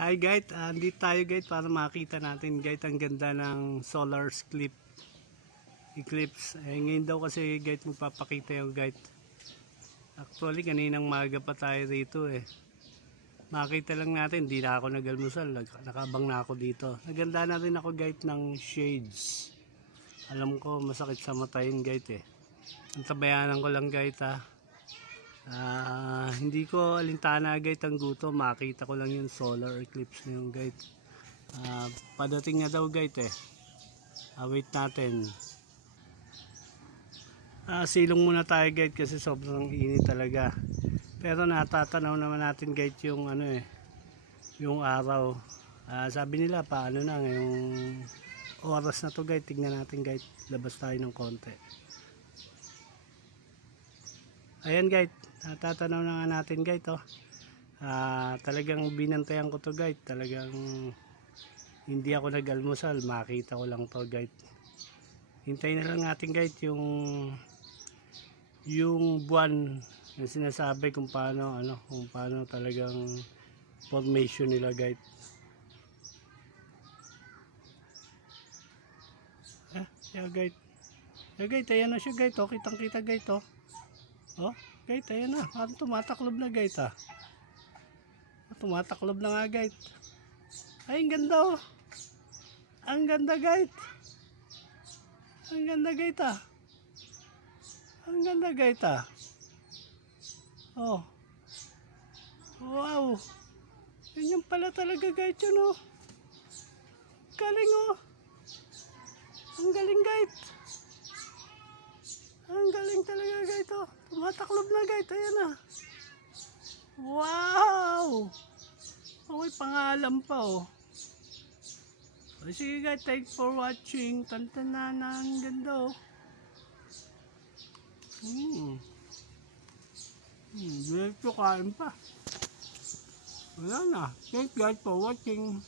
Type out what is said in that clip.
Hi guys, andito tayo guys para makita natin guys ang ganda ng solar eclipse. Ngayon daw kasi guys magpapakita yung guys. Actually kaninang maga pa tayo dito eh. Makita lang natin, di na ako nag-almusal, nakabang na ako dito. Naganda na rin ako guys ng shades. Alam ko masakit sa mata yun guys eh. Ang tabayanan ko lang guys hindi ko alintana guys ang guto, makita ko lang yung solar eclipse na yung guys. Padating na daw guys eh. Wait natin. Silong muna tayo guys kasi sobrang init talaga. Pero natatanaw naman natin guys yung yung araw. Sabi nila paano na ngayong oras na to guys, tignan natin guys, labas tayo ng konti. Ayan guys, natatanaw na nga natin guys talagang binantayan ko to guys, talagang hindi ako nag-almusal, makita ko lang to guys. Hintayin na lang natin guys yung buwan yung sinasabi kung paano talagang formation nila guys. Yeah guys, ayan na siya guys, kitang kita guys guys, ayan na, parang tumataklob na guys tumataklob na nga guys. Ay, ang ganda ang ganda guys, ang ganda guys ang ganda guys wow, ganyan pala talaga guys yun galing ang galing guys, ang galing talaga guys tumataklob na guys, ayan na. Wow, may pangalan pa sige guys, thanks for watching. Tantanana, ang ganda diretso kain pa, wala na. Thanks guys for watching.